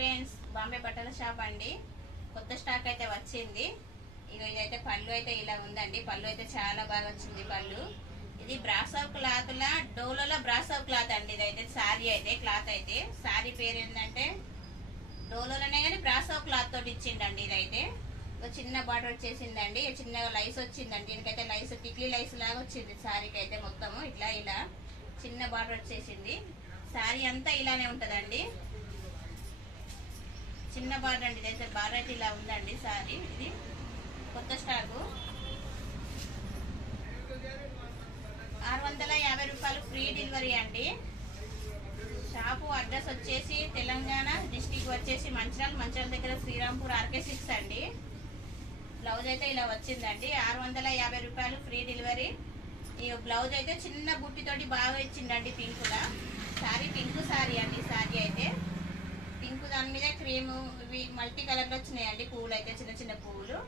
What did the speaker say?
Friends, Bombay బట్టల shop అండి. కొత్త స్టాక్ అయితే వచ్చింది. ఇదైతే పళ్ళు అయితే ఇలా ఉందండి. పళ్ళు అయితే చాలా బాగా వచ్చింది. పళ్ళు ఇది బ్రాసో క్లాత్ లా డోలోలా బ్రాసో క్లాత్ అండి. ఇదైతే శారీ అయితే క్లాత్ అయితే శారీ పేరు ఏంటంటే డోలోలోనే కానీ బ్రాసో క్లాత్ తోటి ఇచ్చిండండి. ఇదైతే చిన్న బార్డర్ వచ్చేసిందండి. చిన్నగా లైస్ వచ్చిందండి. దీనికైతే లైస్ టిక్లీ లైస్ లాగా వచ్చింది. శారీకి అయితే మొత్తము ఇట్లా ఇలా చిన్న బార్డర్ వచ్చేసింది. శారీ అంతా ఇలానే ఉంటదండి. చిన్న బార్డర్ అండి. ఇదైతే బార్డర్ అయితే ఇలా ఉందండి. శారీ ఇది కొత్త స్టాకు 650 రూపాయలు ఫ్రీ డెలివరీ అండి. షాపు అడ్రస్ వచ్చేసి తెలంగాణ డిస్టిక్ వచ్చేసి మంచిర్యాల దగ్గర శ్రీరాంపూర్ RK6 అండి. బ్లౌజ్ అయితే ఇలా వచ్చిందండి. 650 రూపాయలు ఫ్రీ డెలివరీ. ఈ బ్లౌజ్ అయితే చిన్న బుట్టితోటి బాగా ఇచ్చిందండి. పింకులా శారీ పింక్ శారీ అండి. శారీ అయితే పింక్ దాని మీద క్రీము ఇవి మల్టీ కలర్లో వచ్చినాయండి. పువ్వులు అయితే చిన్న చిన్న పువ్వులు